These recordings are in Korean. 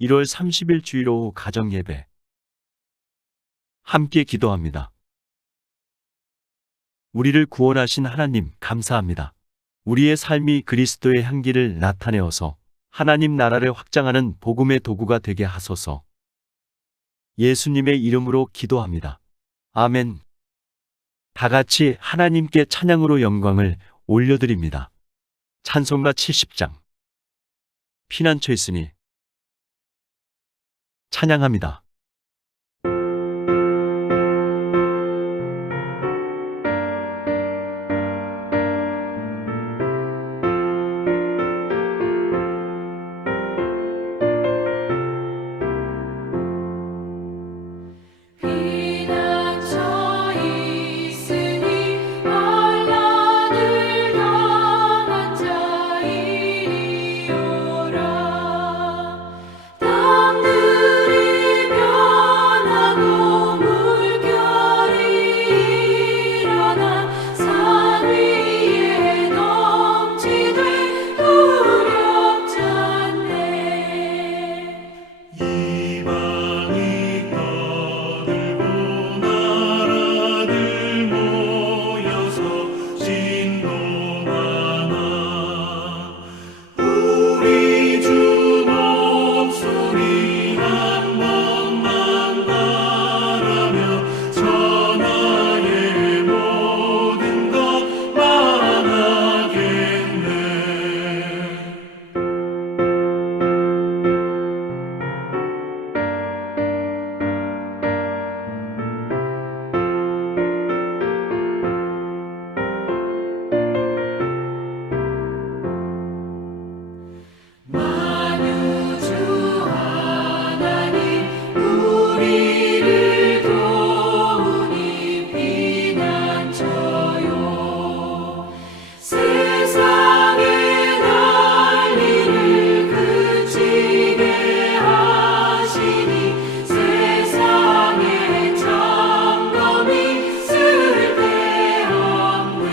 1월 30일 주일 오후 가정예배. 함께 기도합니다. 우리를 구원하신 하나님 감사합니다. 우리의 삶이 그리스도의 향기를 나타내어서 하나님 나라를 확장하는 복음의 도구가 되게 하소서. 예수님의 이름으로 기도합니다. 아멘. 다 같이 하나님께 찬양으로 영광을 올려드립니다. 찬송가 70장. 피난처 있으니 찬양합니다. 피난처 있으니 환난을 당한 자 이리 오라. 땅들이 변하고 물결이 일어나 산 위에 넘치되 두렵지 않네. 이방이 떠들고 나라들 모여서 진동하나 우리 주 목소리 한 번만 바라며 천하의 모든 것 망하겠네. 만유주 하나님 우리를 도우니 피난처요. 세상의 난리를 그치게 하시니 세상에 점검이 쓸데없네.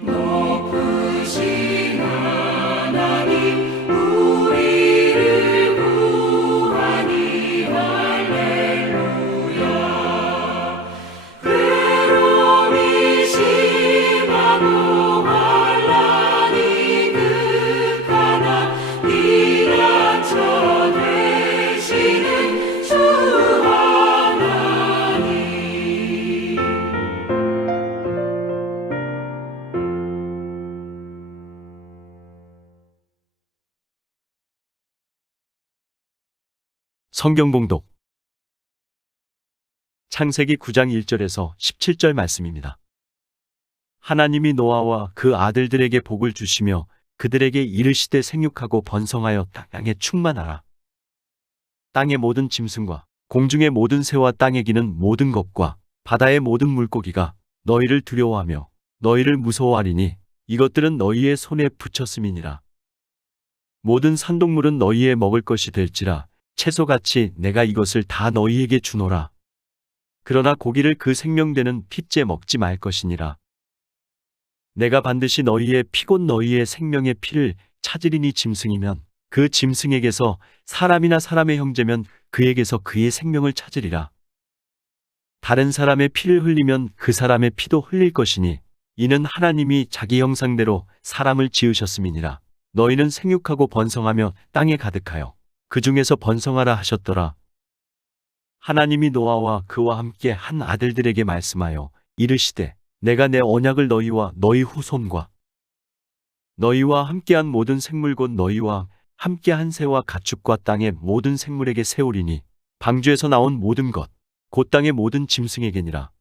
높으신 하나님 우리를 구하니 할렐루야. 괴로움이 심하고 환난이 극하나 피난처 되시는 주 하나님. 성경 봉독. 창세기 9장 1절에서 17절 말씀입니다. 하나님이 노아와 그 아들들에게 복을 주시며 그들에게 이르시되 생육하고 번성하여 땅에 충만하라. 땅의 모든 짐승과 공중의 모든 새와 땅에 기는 모든 것과 바다의 모든 물고기가 너희를 두려워하며 너희를 무서워하리니 이것들은 너희의 손에 붙였음이니라. 모든 산동물은 너희의 먹을 것이 될지라 채소같이 내가 이것을 다 너희에게 주노라. 그러나 고기를 그 생명되는 핏째 먹지 말 것이니라. 내가 반드시 너희의 피곧 너희의 생명의 피를 찾으리니 짐승이면 그 짐승에게서 사람이나 사람의 형제면 그에게서 그의 생명을 찾으리라. 다른 사람의 피를 흘리면 그 사람의 피도 흘릴 것이니 이는 하나님이 자기 형상대로 사람을 지으셨음이니라. 너희는 생육하고 번성하며 땅에 가득하여 그 중에서 번성하라 하셨더라. 하나님이 노아와 그와 함께 한 아들들에게 말씀하여 이르시되 내가 내 언약을 너희와 너희 후손과 너희와 함께한 모든 생물 곧 너희와 함께한 새와 가축과 땅의 모든 생물에게 세우리니 방주에서 나온 모든 것 곧 땅의 모든 짐승에게니라.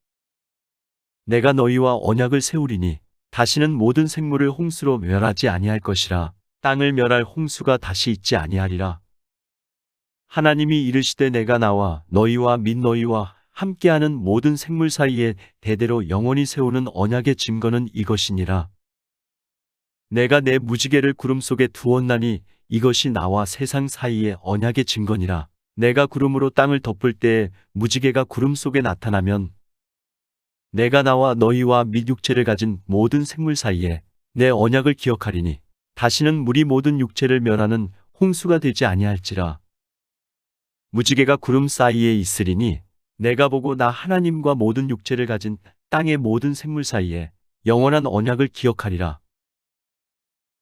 내가 너희와 언약을 세우리니 다시는 모든 생물을 홍수로 멸하지 아니할 것이라. 땅을 멸할 홍수가 다시 있지 아니하리라. 하나님이 이르시되 내가 나와 너희와 및 너희와 함께하는 모든 생물 사이에 대대로 영원히 세우는 언약의 증거는 이것이니라. 내가 내 무지개를 구름 속에 두었나니 이것이 나와 세상 사이의 언약의 증거니라. 내가 구름으로 땅을 덮을 때에 무지개가 구름 속에 나타나면 내가 나와 너희와 및 육체를 가진 모든 생물 사이에 내 언약을 기억하리니 다시는 물이 모든 육체를 멸하는 홍수가 되지 아니할지라. 무지개가 구름 사이에 있으리니 내가 보고 나 하나님과 모든 육체를 가진 땅의 모든 생물 사이에 영원한 언약을 기억하리라.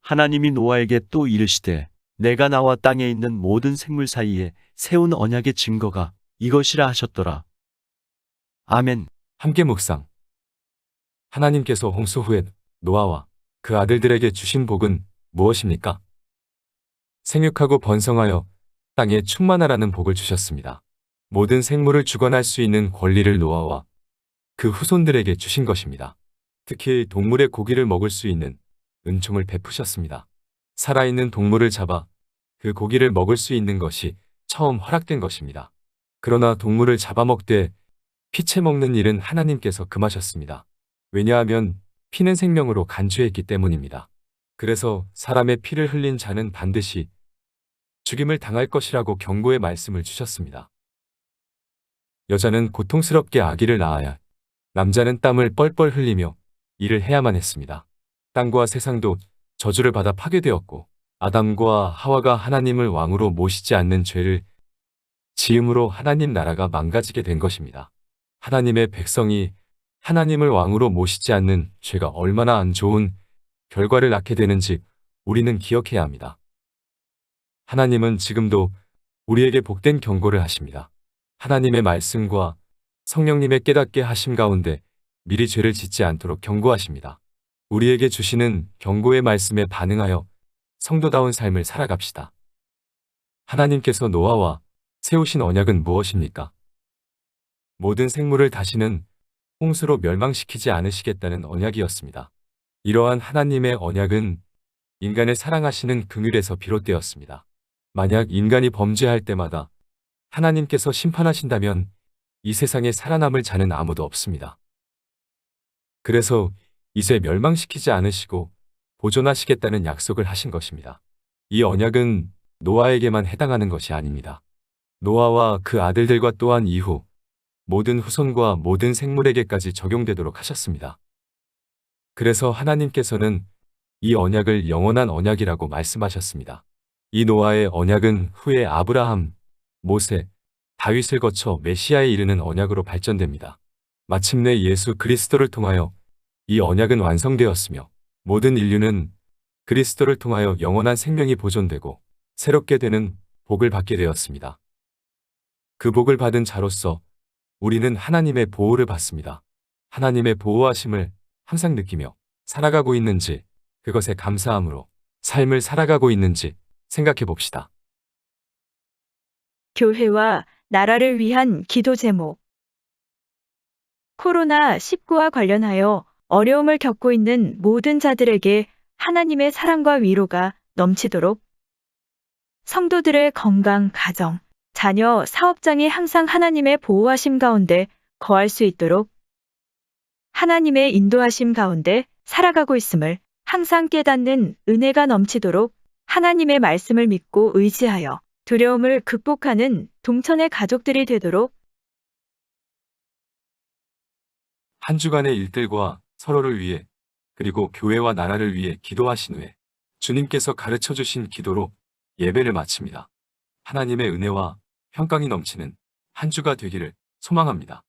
하나님이 노아에게 또 이르시되 내가 나와 땅에 있는 모든 생물 사이에 세운 언약의 증거가 이것이라 하셨더라. 아멘. 함께 묵상. 하나님께서 홍수 후에 노아와 그 아들들에게 주신 복은 무엇입니까? 생육하고 번성하여 땅에 충만하라는 복을 주셨습니다. 모든 생물을 주관할 수 있는 권리를 노아와 그 후손들에게 주신 것입니다. 특히 동물의 고기를 먹을 수 있는 은총을 베푸셨습니다. 살아있는 동물을 잡아 그 고기를 먹을 수 있는 것이 처음 허락된 것입니다. 그러나 동물을 잡아먹되 피채 먹는 일은 하나님께서 금하셨습니다. 왜냐하면 피는 생명으로 간주했기 때문입니다. 그래서 사람의 피를 흘린 자는 반드시 죽임을 당할 것이라고 경고의 말씀을 주셨습니다. 여자는 고통스럽게 아기를 낳아야 남자는 땀을 뻘뻘 흘리며 일을 해야만 했습니다. 땅과 세상도 저주를 받아 파괴되었고 아담과 하와가 하나님을 왕으로 모시지 않는 죄를 지음으로 하나님 나라가 망가지게 된 것입니다. 하나님의 백성이 하나님을 왕으로 모시지 않는 죄가 얼마나 안 좋은 결과를 낳게 되는지 우리는 기억해야 합니다. 하나님은 지금도 우리에게 복된 경고를 하십니다. 하나님의 말씀과 성령님의 깨닫게 하심 가운데 미리 죄를 짓지 않도록 경고하십니다. 우리에게 주시는 경고의 말씀에 반응하여 성도다운 삶을 살아갑시다. 하나님께서 노아와 세우신 언약은 무엇입니까? 모든 생물을 다시는 홍수로 멸망시키지 않으시겠다는 언약이었습니다. 이러한 하나님의 언약은 인간을 사랑하시는 긍휼에서 비롯되었습니다. 만약 인간이 범죄할 때마다 하나님께서 심판하신다면 이 세상에 살아남을 자는 아무도 없습니다. 그래서 이제 멸망시키지 않으시고 보존하시겠다는 약속을 하신 것입니다. 이 언약은 노아에게만 해당하는 것이 아닙니다. 노아와 그 아들들과 또한 이후 모든 후손과 모든 생물에게까지 적용되도록 하셨습니다. 그래서 하나님께서는 이 언약을 영원한 언약이라고 말씀하셨습니다. 이 노아의 언약은 후에 아브라함, 모세, 다윗을 거쳐 메시아에 이르는 언약으로 발전됩니다. 마침내 예수 그리스도를 통하여 이 언약은 완성되었으며 모든 인류는 그리스도를 통하여 영원한 생명이 보존되고 새롭게 되는 복을 받게 되었습니다. 그 복을 받은 자로서 우리는 하나님의 보호를 받습니다. 하나님의 보호하심을 항상 느끼며 살아가고 있는지, 그것에 감사함으로 삶을 살아가고 있는지 생각해 봅시다. 교회와 나라를 위한 기도 제목. 코로나19와 관련하여 어려움을 겪고 있는 모든 자들에게 하나님의 사랑과 위로가 넘치도록, 성도들의 건강, 가정, 자녀, 사업장이 항상 하나님의 보호하심 가운데 거할 수 있도록, 하나님의 인도하심 가운데 살아가고 있음을 항상 깨닫는 은혜가 넘치도록, 하나님의 말씀을 믿고 의지하여 두려움을 극복하는 동천의 가족들이 되도록, 한 주간의 일들과 서로를 위해 그리고 교회와 나라를 위해 기도하신 후에 주님께서 가르쳐 주신 기도로 예배를 마칩니다. 하나님의 은혜와 평강이 넘치는 한 주가 되기를 소망합니다.